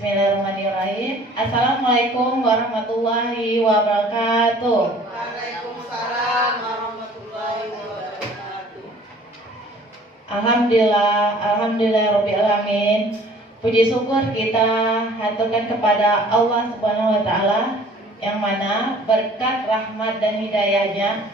Bismillahirrahmanirrahim. Assalamualaikum warahmatullahi wabarakatuh. Waalaikumsalam warahmatullahi wabarakatuh. Alhamdulillah Rabbil alamin. Puji syukur kita haturkan kepada Allah Subhanahu wa taala yang mana berkat rahmat dan hidayahnya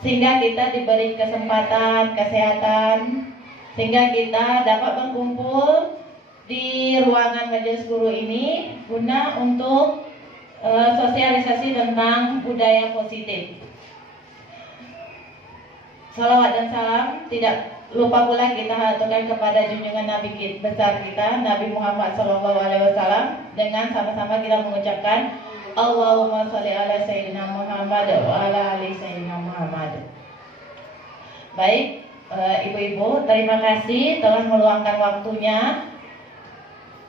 sehingga kita diberi kesempatan, kesehatan, sehingga kita dapat berkumpul di ruangan majelis guru ini guna untuk sosialisasi tentang budaya positif. Salawat dan salam tidak lupa pula kita haturkan kepada junjungan Nabi besar kita, Nabi Muhammad SAW, dengan sama-sama kita mengucapkan Allahumma sholli ala Sayyidina Muhammad wa ala ali Sayyidina Muhammad. Baik, Ibu-ibu, terima kasih telah meluangkan waktunya.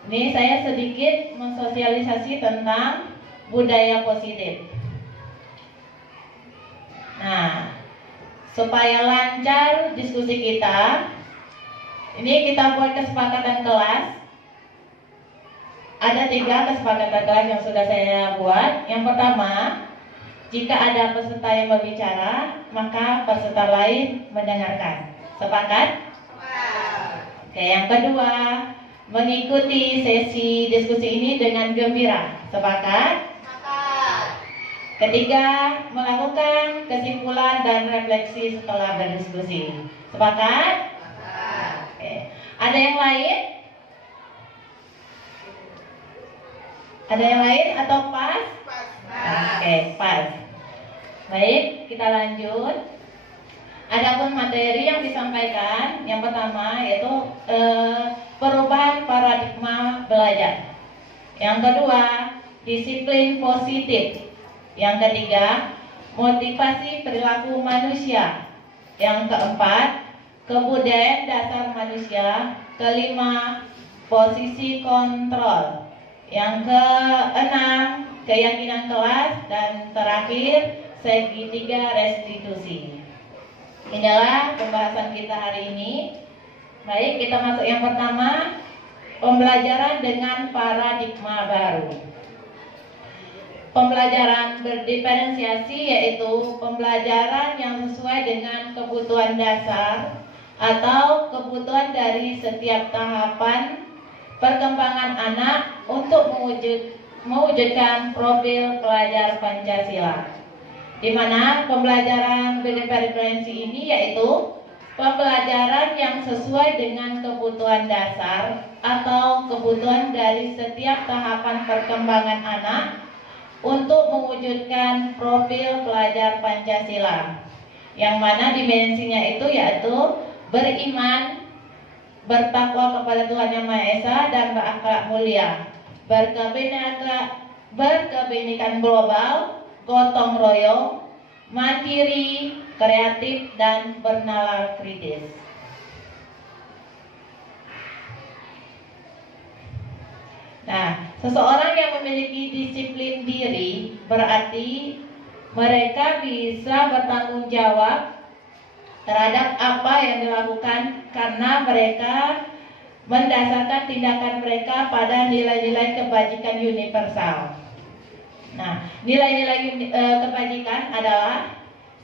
Ini saya sedikit mensosialisasi tentang budaya positif. Nah, supaya lancar diskusi kita, ini kita buat kesepakatan kelas. Ada 3 kesepakatan kelas yang sudah saya buat. Yang pertama, jika ada peserta yang berbicara, maka peserta lain mendengarkan. Sepakat? Oke, yang kedua, mengikuti sesi diskusi ini dengan gembira. Sepakat? Ketiga, melakukan kesimpulan dan refleksi setelah berdiskusi. Sepakat? Oke. Ada yang lain? Ada yang lain atau pas? Oke, pas. Baik, kita lanjut. Adapun materi yang disampaikan, yang pertama yaitu perubahan paradigma belajar. Yang kedua, disiplin positif. Yang ketiga, motivasi perilaku manusia. Yang keempat, kebudayaan dasar manusia. Kelima, posisi kontrol. Yang keenam, keyakinan kelas. Dan terakhir, segitiga restitusi. Inilah pembahasan kita hari ini. Baik, kita masuk yang pertama, pembelajaran dengan paradigma baru. Pembelajaran berdiferensiasi yaitu pembelajaran yang sesuai dengan kebutuhan dasar atau kebutuhan dari setiap tahapan perkembangan anak untuk mewujudkan profil pelajar Pancasila. Di mana pembelajaran berdiferensiasi ini yaitu pembelajaran yang sesuai dengan kebutuhan dasar atau kebutuhan dari setiap tahapan perkembangan anak untuk mewujudkan profil pelajar Pancasila, yang mana dimensinya itu yaitu beriman, bertakwa kepada Tuhan Yang Maha Esa dan berakhlak mulia, berkebinekaan global, gotong royong, mandiri, kreatif, dan bernalar kritis. Nah, seseorang yang memiliki disiplin diri berarti mereka bisa bertanggung jawab terhadap apa yang dilakukan karena mereka mendasarkan tindakan mereka pada nilai-nilai kebajikan universal. Nah, nilai-nilai kebajikan adalah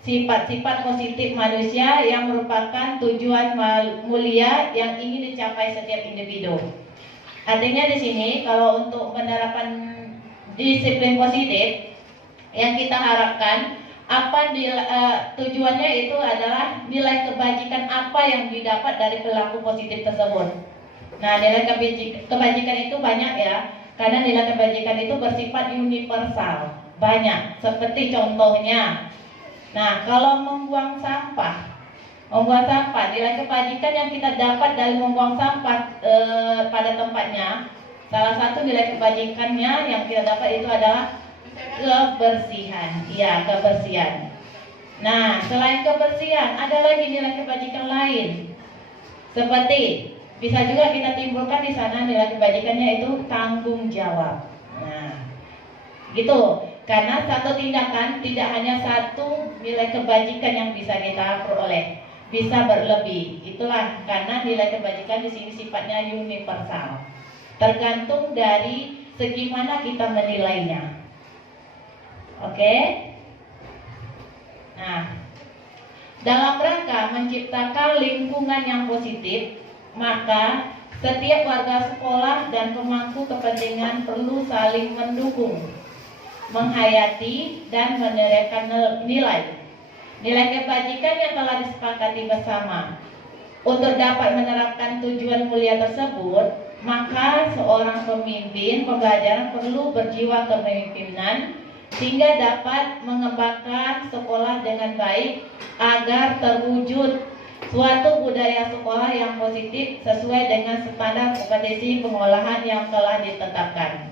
sifat-sifat positif manusia yang merupakan tujuan mulia yang ingin dicapai setiap individu. Artinya di sini kalau untuk menerapkan disiplin positif yang kita harapkan tujuannya itu adalah nilai kebajikan apa yang didapat dari perilaku positif tersebut. Nah, nilai kebajikan itu banyak ya, karena nilai kebajikan itu bersifat universal, banyak. Seperti contohnya, nah kalau membuang sampah, nilai kebajikan yang kita dapat dari membuang sampah pada tempatnya, salah satu nilai kebajikannya yang kita dapat itu adalah kebersihan. Iya, kebersihan. Nah, selain kebersihan, ada lagi nilai kebajikan lain. Seperti bisa juga kita timbulkan di sana nilai kebajikannya itu tanggung jawab. Nah, gitu. Karena satu tindakan tidak hanya satu nilai kebajikan yang bisa kita peroleh. bisa berlebih. Itulah karena nilai kebajikan di sini sifatnya universal. Tergantung dari segi mana kita menilainya. Oke? Nah, dalam rangka menciptakan lingkungan yang positif, maka setiap warga sekolah dan pemangku kepentingan perlu saling mendukung, menghayati, dan menerapkan nilai kebajikan yang telah disepakati bersama. Untuk dapat menerapkan tujuan mulia tersebut, maka seorang pemimpin pembelajaran perlu berjiwa kepemimpinan sehingga dapat mengembangkan sekolah dengan baik agar terwujud suatu budaya sekolah yang positif sesuai dengan standar kompetensi pengolahan yang telah ditetapkan.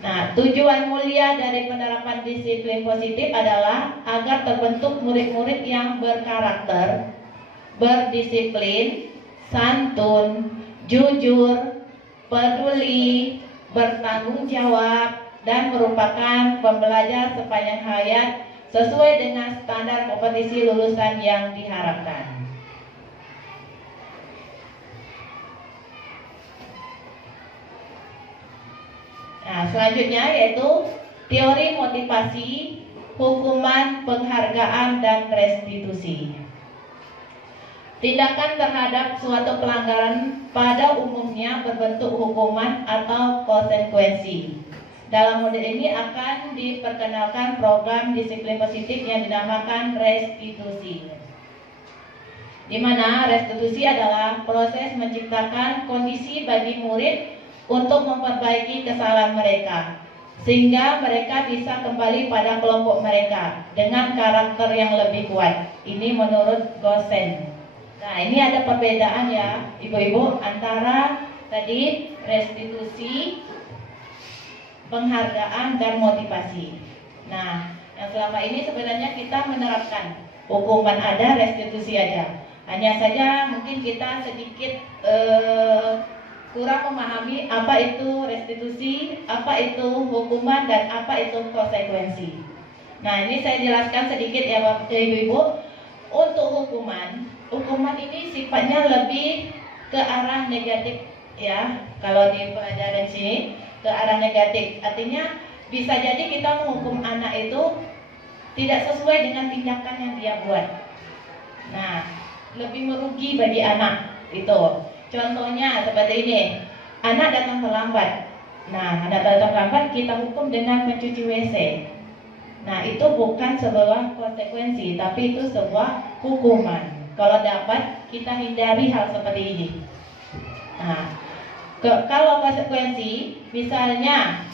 Nah, tujuan mulia dari penerapan disiplin positif adalah agar terbentuk murid-murid yang berkarakter, berdisiplin, santun, jujur, peduli, bertanggung jawab, dan merupakan pembelajar sepanjang hayat sesuai dengan standar kompetisi lulusan yang diharapkan. Nah, selanjutnya yaitu teori motivasi, hukuman, penghargaan, dan restitusi. Tindakan terhadap suatu pelanggaran pada umumnya berbentuk hukuman atau konsekuensi. Dalam model ini akan diperkenalkan program disiplin positif yang dinamakan restitusi. Di mana restitusi adalah proses menciptakan kondisi bagi murid untuk memperbaiki kesalahan mereka, sehingga mereka bisa kembali pada kelompok mereka dengan karakter yang lebih kuat. Ini menurut Gosen. Nah, ini ada perbedaan ya ibu-ibu antara tadi restitusi, penghargaan, dan motivasi. Nah, yang selama ini sebenarnya kita menerapkan hukuman ada, restitusi aja. Hanya saja mungkin kita sedikit kurang memahami apa itu restitusi, apa itu hukuman, dan apa itu konsekuensi. Nah, ini saya jelaskan sedikit ya Bapak Ibu. Untuk hukuman ini sifatnya lebih ke arah negatif ya. Kalau di pelajaran sini ke arah negatif, artinya bisa jadi kita menghukum anak itu tidak sesuai dengan tindakan yang dia buat. Nah, lebih merugi bagi anak itu. Contohnya seperti ini, anak datang terlambat. Nah, anak datang terlambat kita hukum dengan mencuci WC. Nah, itu bukan sebuah konsekuensi, tapi itu sebuah hukuman. Kalau dapat kita hindari hal seperti ini. Nah, kalau konsekuensi, misalnya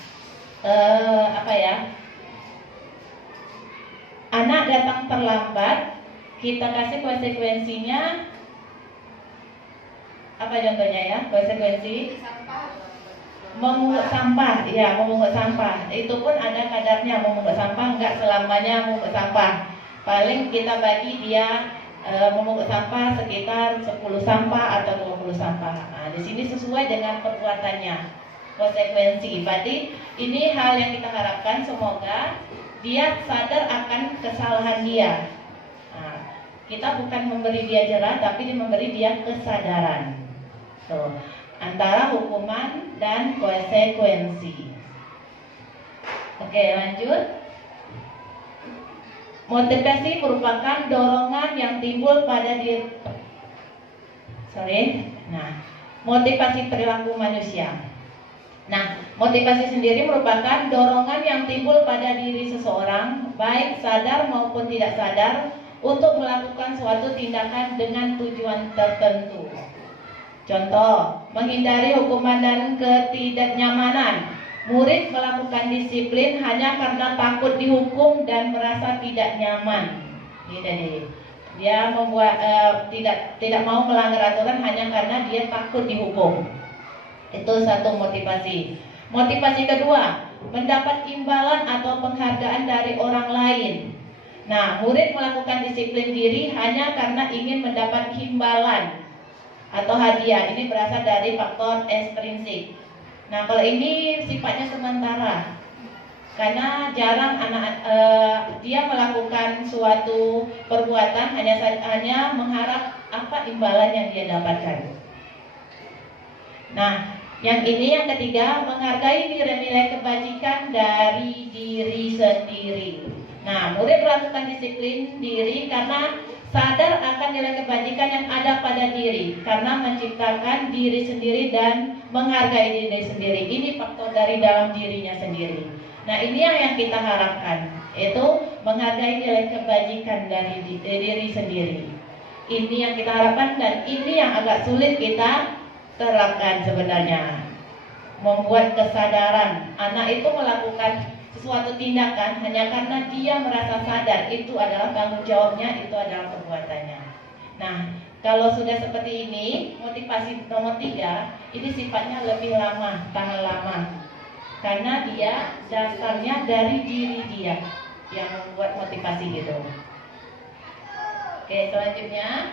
anak datang terlambat, kita kasih konsekuensinya apa contohnya ya? Konsekuensi memungut sampah, ya memungut sampah. Itu pun ada kadarnya, memungut sampah enggak selamanya memungut sampah. Paling kita bagi dia memungut sampah sekitar 10 sampah atau 20 sampah. Nah, di sini sesuai dengan perbuatannya. Konsekuensi. Berarti ini hal yang kita harapkan, semoga dia sadar akan kesalahan dia. Nah, kita bukan memberi dia jerah, tapi memberi dia kesadaran. Tuh, antara hukuman dan konsekuensi. Oke, lanjut. Motivasi merupakan dorongan yang timbul pada diri. Motivasi perilaku manusia. Nah, motivasi sendiri merupakan dorongan yang timbul pada diri seseorang, baik sadar maupun tidak sadar, untuk melakukan suatu tindakan dengan tujuan tertentu. Contoh, menghindari hukuman dan ketidaknyamanan. Murid melakukan disiplin hanya karena takut dihukum dan merasa tidak nyaman. Jadi, dia membuat tidak mau melanggar aturan hanya karena dia takut dihukum. Itu satu motivasi. Motivasi kedua, mendapat imbalan atau penghargaan dari orang lain. Nah, murid melakukan disiplin diri hanya karena ingin mendapat imbalan atau hadiah. Ini berasal dari faktor ekstrinsik. Nah, kalau ini sifatnya sementara. Karena jarang dia melakukan suatu perbuatan hanya mengharap apa imbalan yang dia dapatkan. Nah, yang ketiga, menghargai nilai-nilai kebajikan dari diri sendiri. Nah, murid melakukan disiplin diri karena sadar akan nilai kebajikan yang ada pada diri, karena menciptakan diri sendiri dan menghargai diri sendiri. Ini faktor dari dalam dirinya sendiri. Nah, ini yang kita harapkan, yaitu menghargai nilai kebajikan dari diri sendiri. Ini yang kita harapkan, dan ini yang agak sulit kita terapkan sebenarnya. Membuat kesadaran anak itu melakukan sesuatu tindakan hanya karena dia merasa sadar itu adalah tanggung jawabnya, itu adalah perbuatannya. Nah, kalau sudah seperti ini, motivasi nomor 3 ini sifatnya lebih lama, tahan lama, karena dia dasarnya dari diri dia yang membuat motivasi gitu. Oke, selanjutnya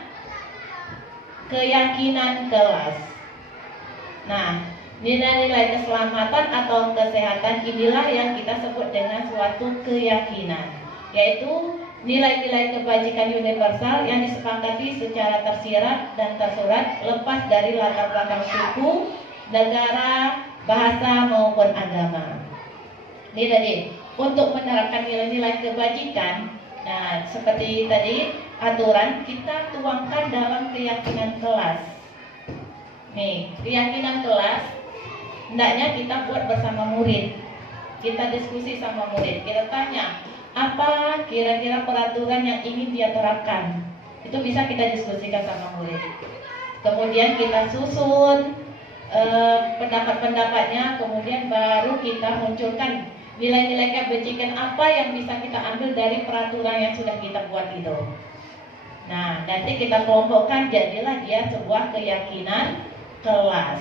keyakinan kelas. Nah, nilai-nilai keselamatan atau kesehatan inilah yang kita sebut dengan suatu keyakinan, yaitu nilai-nilai kebajikan universal yang disepakati secara tersirat dan tersurat, lepas dari latar belakang suku, negara, bahasa maupun agama. Ini tadi untuk menerapkan nilai-nilai kebajikan. Nah, seperti tadi aturan kita tuangkan dalam keyakinan kelas. Nih, keyakinan kelas hendaknya kita buat bersama murid. Kita diskusi sama murid. Kita tanya, apa kira-kira peraturan yang ingin dia terapkan? Itu bisa kita diskusikan sama murid. Kemudian kita susun pendapat-pendapatnya, kemudian baru kita munculkan nilai-nilai kebajikan apa yang bisa kita ambil dari peraturan yang sudah kita buat itu. Nah, nanti kita kelompokkan, jadilah dia sebuah keyakinan kelas.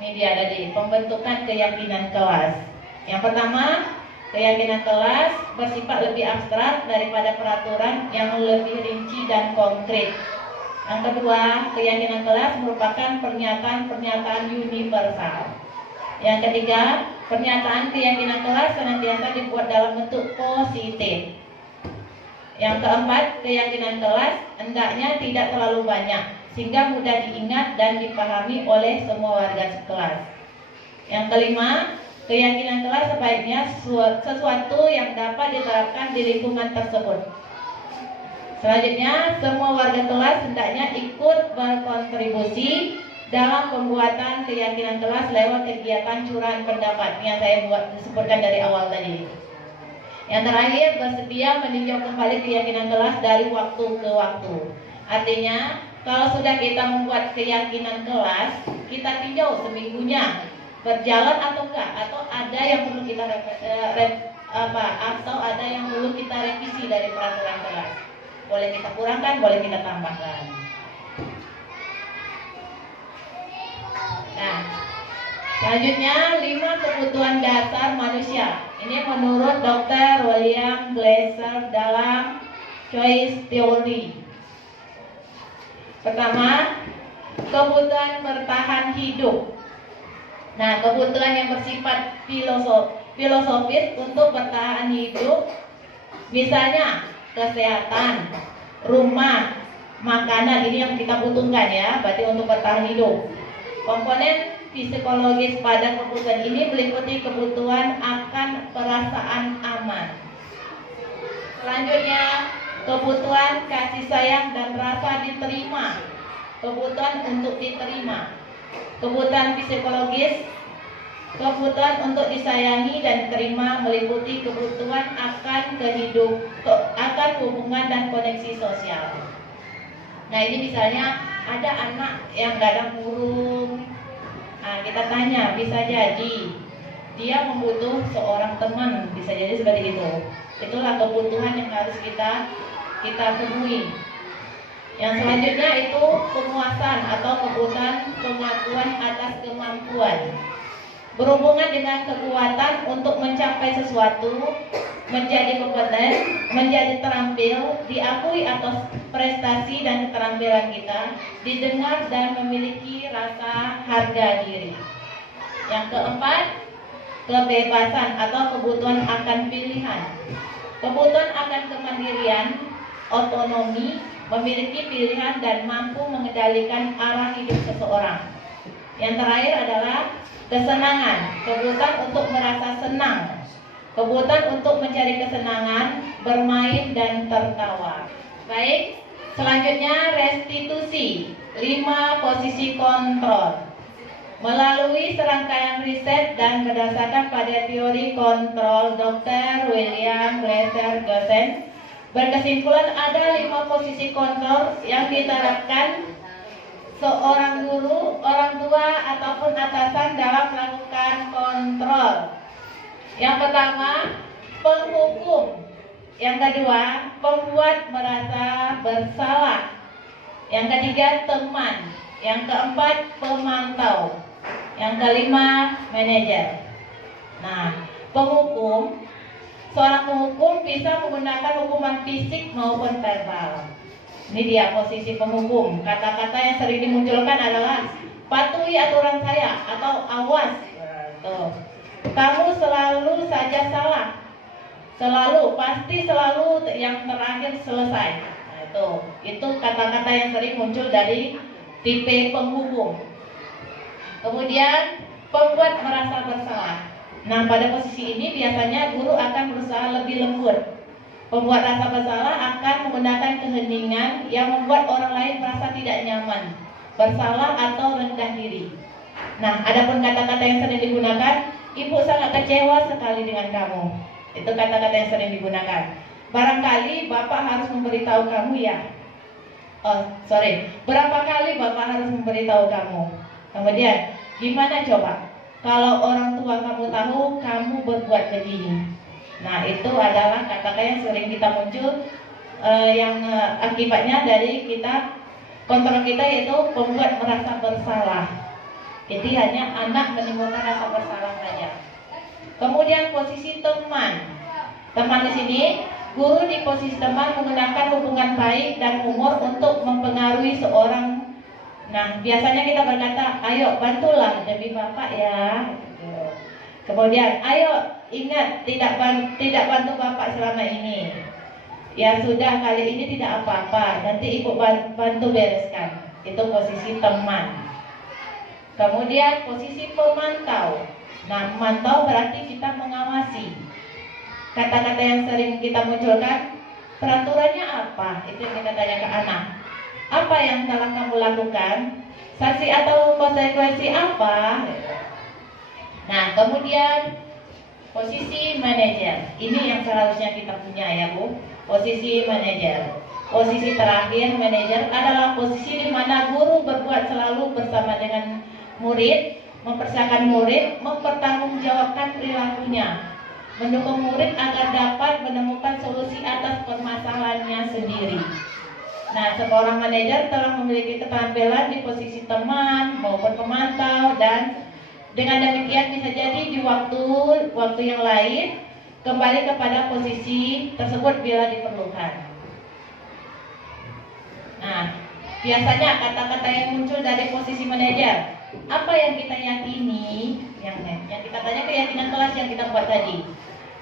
Ini dia tadi pembentukan keyakinan kelas. Yang pertama, keyakinan kelas bersifat lebih abstrak daripada peraturan yang lebih rinci dan konkret. Yang kedua, keyakinan kelas merupakan pernyataan-pernyataan universal. Yang ketiga, pernyataan keyakinan kelas senantiasa dibuat dalam bentuk positif. Yang keempat, keyakinan kelas hendaknya tidak terlalu banyak, sehingga mudah diingat dan dipahami oleh semua warga sekelas. Yang kelima, keyakinan kelas sebaiknya sesuatu yang dapat diterapkan di lingkungan tersebut. Selanjutnya, semua warga kelas hendaknya ikut berkontribusi dalam pembuatan keyakinan kelas lewat kegiatan curahan pendapat yang saya sebutkan dari awal tadi. Yang terakhir, bersedia meninjau kembali keyakinan kelas dari waktu ke waktu. Artinya, kalau sudah kita membuat keyakinan kelas, kita tinjau seminggunya berjalan atau enggak, atau ada yang perlu kita ada yang perlu kita revisi dari peraturan kelas. Boleh kita kurangkan, boleh kita tambahkan. Nah, selanjutnya 5 kebutuhan dasar manusia. Ini menurut Dr. William Glasser dalam Choice Theory. Pertama, kebutuhan bertahan hidup. Nah, kebutuhan yang bersifat filosofis untuk bertahan hidup, misalnya kesehatan, rumah, makanan, ini yang kita butuhkan ya, berarti untuk bertahan hidup. Komponen psikologis pada kebutuhan ini meliputi kebutuhan akan perasaan aman. Selanjutnya, kebutuhan kasih sayang dan rasa diterima. Kebutuhan untuk diterima. Kebutuhan psikologis, kebutuhan untuk disayangi dan diterima meliputi kebutuhan akan akan hubungan dan koneksi sosial. Nah, ini misalnya ada anak yang kadang murung. Nah, kita tanya, bisa jadi dia membutuh seorang teman, bisa jadi seperti itu. Itulah kebutuhan yang harus kita penuhi. Yang selanjutnya itu kepuasan atau kebutuhan pengakuan atas kemampuan. Berhubungan dengan kekuatan untuk mencapai sesuatu, menjadi kompeten, menjadi terampil, diakui atas prestasi dan keterampilan kita, didengar dan memiliki rasa harga diri. Yang keempat, kebebasan atau kebutuhan akan pilihan. Kebutuhan akan kemandirian, otonomi, memiliki pilihan dan mampu mengendalikan arah hidup seseorang. Yang terakhir adalah kesenangan, kebutuhan untuk merasa senang, kebutuhan untuk mencari kesenangan, bermain dan tertawa. Baik, selanjutnya restitusi, 5 posisi kontrol. Melalui serangkaian riset dan berdasarkan pada teori kontrol Dr. William Glasser Gossen, berkesimpulan ada 5 posisi kontrol yang diterapkan seorang guru, orang tua ataupun atasan dalam melakukan kontrol. Yang pertama, penghukum. Yang kedua, pembuat merasa bersalah. Yang ketiga, teman. Yang keempat, pemantau. Yang kelima, manajer. Nah, penghukum, seorang penghukum bisa menggunakan hukuman fisik maupun verbal. Ini dia posisi penghukum. Kata-kata yang sering dimunculkan adalah patuhi aturan saya atau awas. Tuh. Kamu selalu saja salah. Selalu, pasti selalu yang terakhir selesai. Nah, itu kata-kata yang sering muncul dari tipe penghukum. Kemudian pembuat merasa bersalah. Nah, pada posisi ini biasanya guru akan berusaha lebih lembut. Pembuat rasa bersalah akan menggunakan keheningan yang membuat orang lain merasa tidak nyaman, bersalah atau rendah diri. Nah, adapun kata-kata yang sering digunakan, ibu sangat kecewa sekali dengan kamu. Itu kata-kata yang sering digunakan. Barangkali bapak harus memberitahu kamu ya. Berapa kali bapak harus memberitahu kamu? Kemudian, gimana coba kalau orang tua kamu tahu kamu berbuat begini? Nah, itu adalah kata-kata yang sering kita muncul akibatnya dari kita kontrol kita, yaitu membuat merasa bersalah. Jadi hanya anak menimbulkan rasa bersalah saja. Kemudian posisi teman. Teman di sini, guru di posisi teman menggunakan hubungan baik dan humor untuk mempengaruhi seorang. Nah, biasanya kita berkata, ayo bantulah demi bapak ya. Kemudian, ayo ingat tidak bantu bapak selama ini. Ya sudah, kali ini tidak apa-apa, nanti ibu bantu bereskan. Itu posisi teman. Kemudian posisi pemantau. Nah, memantau berarti kita mengawasi. Kata-kata yang sering kita munculkan, peraturannya apa? Itu yang kita tanya ke anak. Apa yang telah kamu lakukan? Sanksi atau konsekuensi apa? Nah, kemudian posisi manajer. Ini yang seharusnya kita punya ya Bu. Posisi manajer. Posisi terakhir manajer adalah posisi di mana guru berbuat selalu bersama dengan murid, mempersiapkan murid, mempertanggungjawabkan perilakunya, mendukung murid agar dapat menemukan solusi atas permasalahannya sendiri. Nah, seorang manajer telah memiliki keterampilan di posisi teman maupun pemantau, dan dengan demikian bisa jadi di waktu yang lain kembali kepada posisi tersebut bila diperlukan. Nah, biasanya kata-kata yang muncul dari posisi manajer, apa yang kita yakini, yang kita tanya keyakinan kelas yang kita buat tadi.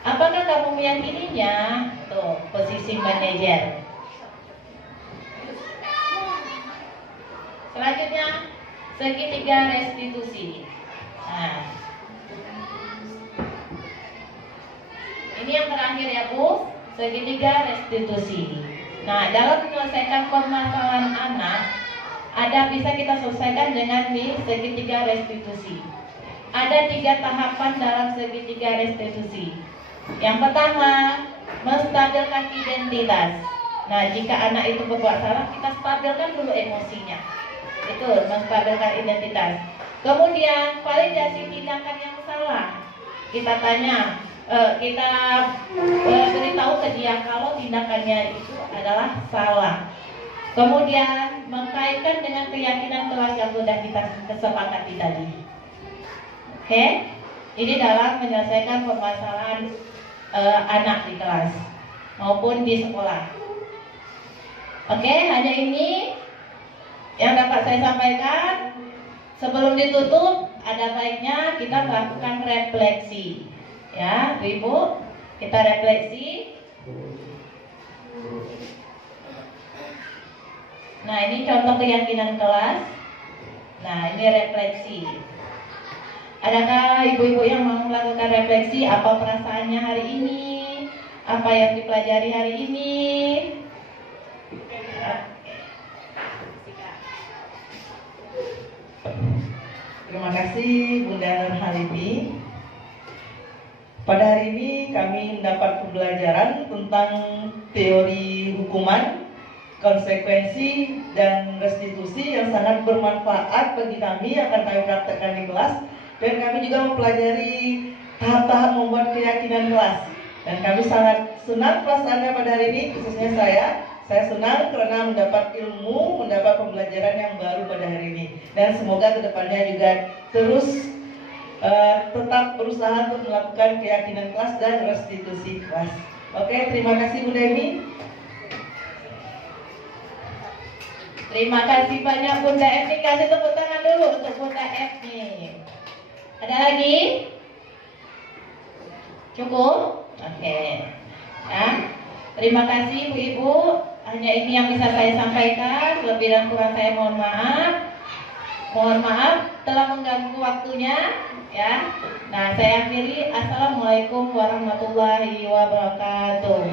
Apakah kamu meyakininya? Tuh, posisi manajer. Selanjutnya, segitiga restitusi. Nah, ini yang terakhir ya Bu, segitiga restitusi. Nah, dalam menyelesaikan permasalahan anak, bisa kita selesaikan dengan segitiga restitusi. Ada 3 tahapan dalam segitiga restitusi. Yang pertama, menstabilkan identitas. Nah, jika anak itu berbuat salah, kita stabilkan dulu emosinya. Itu menstabilkan identitas. Kemudian validasi tindakan yang salah. Kita tanya, kita beritahu ke dia kalau tindakannya itu adalah salah. Kemudian mengkaitkan dengan keyakinan kelas yang sudah kita kesepakati tadi. Oke, ini dalam menyelesaikan permasalahan anak di kelas maupun di sekolah. Oke, hanya ini yang dapat saya sampaikan. Sebelum ditutup, ada baiknya kita melakukan refleksi. Ya, Ibu, kita refleksi. Nah, ini contoh keyakinan kelas. Nah, ini refleksi. Adakah ibu-ibu yang mau melakukan refleksi? Apa perasaannya hari ini? Apa yang dipelajari hari ini? Terima kasih Bunda Nurhalibi. Pada hari ini kami mendapat pembelajaran tentang teori hukuman, konsekuensi, dan restitusi yang sangat bermanfaat bagi kami yang akan kami praktekkan di kelas. Dan kami juga mempelajari tahap-tahap membuat keyakinan kelas. Dan kami sangat senang perasaannya pada hari ini, khususnya saya. Saya senang karena mendapat ilmu, mendapat pembelajaran yang baru pada hari ini. Dan semoga kedepannya juga terus tetap berusaha untuk melakukan keyakinan kelas dan restitusi kelas. Oke, terima kasih Bu Demi. Terima kasih banyak Bunda Emi. Kasih tepuk tangan dulu untuk Bunda Emi. Ada lagi? Cukup? Oke. Ya. Terima kasih Bu-Ibu. Hanya ini yang bisa saya sampaikan. Lebih dan kurang saya mohon maaf. Mohon maaf telah mengganggu waktunya. Ya. Nah, saya akhiri. Assalamualaikum warahmatullahi wabarakatuh.